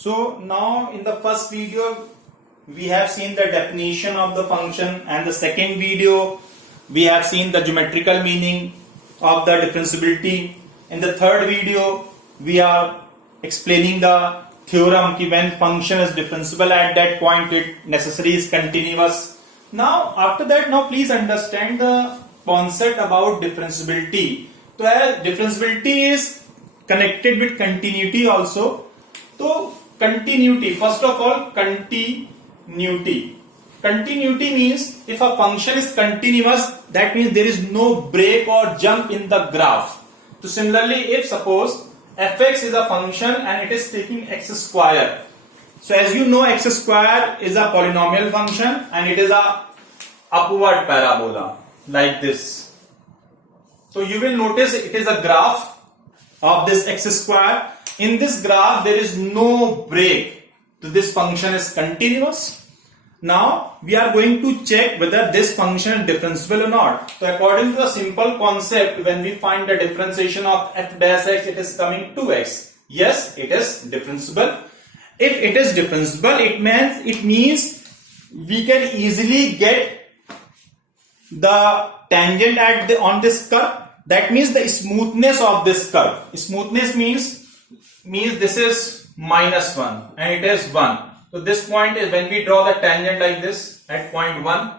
So now in the first video we have seen the definition of the function, and the second video we have seen the geometrical meaning of the differentiability. In the third video we are explaining the theorem कि when function is differentiable at that point it necessarily is continuous. Now after that, now please understand the concept about differentiability. So differentiability is connected with continuity also. So continuity, first of all, continuity. Continuity means if a function is continuous, that means there is no break or jump in the graph. So similarly, if suppose fx is a function and it is taking x square. So as you know, x square is a polynomial function and it is a upward parabola like this. So you will notice it is a graph of this x square. In this graph there is no break, so this function is continuous. Now we are going to check whether this function is differentiable or not. So according to the simple concept, when we find the differentiation of f dash x, it is coming 2x. Yes, it is differentiable. If it is differentiable, it means we can easily get the tangent at on this curve. That means the smoothness of this curve. Smoothness means this is -1 and it is 1. So this point is when we draw the tangent like this at point 1,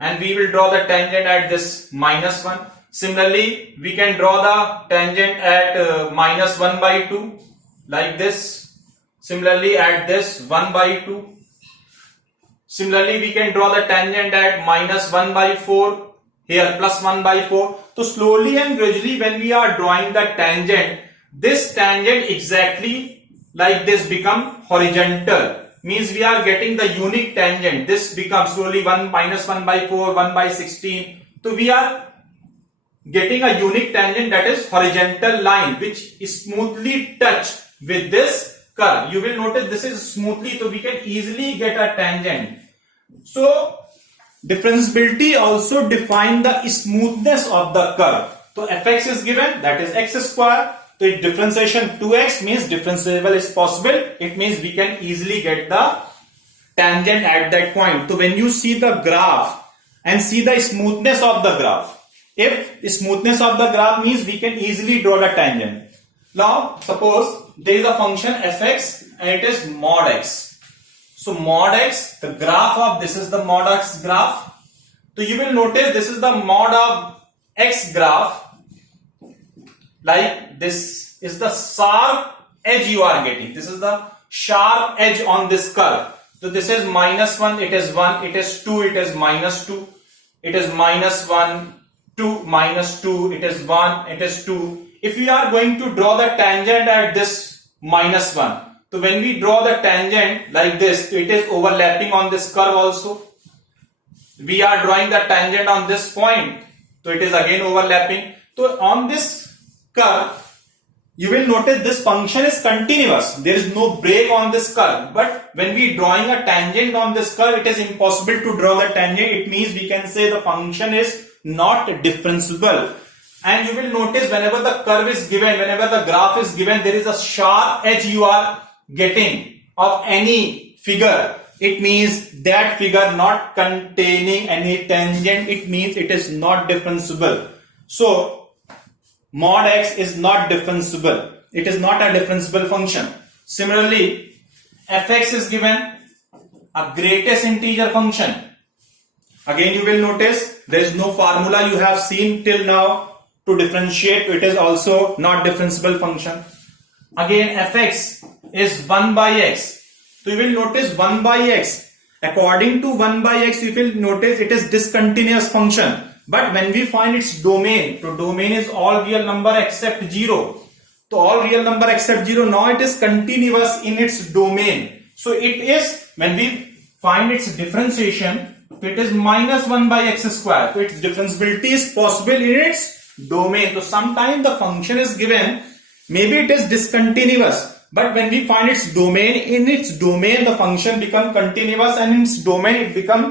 and we will draw the tangent at this -1. Similarly, we can draw the tangent at -1/2 like this. Similarly, at this 1/2. Similarly, we can draw the tangent at -1/4, here +1/4. So slowly and gradually when we are drawing the tangent, this tangent exactly like this become horizontal. Means we are getting the unique tangent. This becomes slowly 1/4, 1/16. So we are getting a unique tangent, that is horizontal line, which is smoothly touched with this curve. You will notice this is smoothly, so we can easily get a tangent. So differentiability also define the smoothness of the curve. So fx is given, that is x square. So differentiation 2x means differentiable is possible. It means we can easily get the tangent at that point. So when you see the graph and see the smoothness of the graph, if the smoothness of the graph means we can easily draw the tangent. Now suppose there is a function fx and it is mod x. So mod x, the graph of this is the mod x graph. So you will notice this is the mod of x graph. Like this is the sharp edge you are getting. This is the sharp edge on this curve. So this is -1, it is 1, it is 2, it is -2, it is -1, 2, -2, it is 1, it is 2. If we are going to draw the tangent at this -1, so when we draw the tangent like this, it is overlapping on this curve also. We are drawing the tangent on this point, so it is again overlapping. So on this curve, you will notice this function is continuous. There is no break on this curve. But when we drawing a tangent on this curve, it is impossible to draw the tangent. It means we can say the function is not differentiable. And you will notice whenever the curve is given, whenever the graph is given, there is a sharp edge you are getting of any figure. It means that figure not containing any tangent. It means it is not differentiable. So mod x is not differentiable. It is not a differentiable function. Similarly, fx is given a greatest integer function. Again, you will notice there is no formula you have seen till now to differentiate. It is also not differentiable function. Again, fx is 1/x. So you will notice 1/x. According to 1/x, you will notice it is discontinuous function. But when we find its domain, so domain is all real number except 0. So all real number except 0, now it is continuous in its domain. So it is, when we find its differentiation, it is -1/x square. So its differentiability is possible in its domain. So sometimes the function is given, maybe it is discontinuous. But when we find its domain, in its domain the function become continuous, and in its domain it become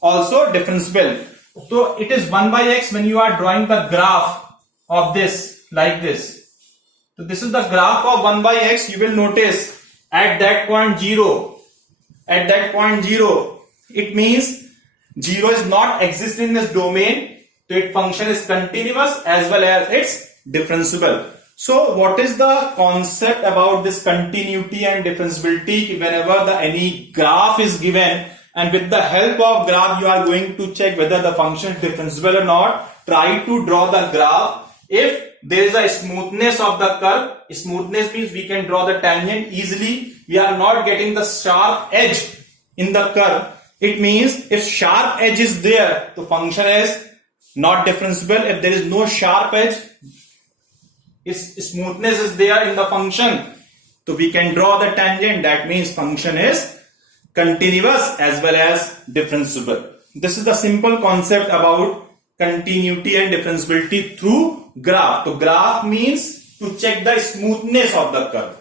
also differentiable. So it is 1/x when you are drawing the graph of this like this. So this is the graph of 1/x. You will notice at that point 0, it means 0 is not existing in this domain, so its function is continuous as well as it's differentiable. So what is the concept about this continuity and differentiability? Whenever any graph is given and with the help of graph you are going to check whether the function is differentiable or not, try to draw the graph. If there is a smoothness of the curve, smoothness means we can draw the tangent easily. We are not getting the sharp edge in the curve. It means if sharp edge is there, the function is not differentiable. If there is no sharp edge, its smoothness is there in the function, so we can draw the tangent. That means function is continuous as well as differentiable. This is the simple concept about continuity and differentiability through graph. So graph means to check the smoothness of the curve.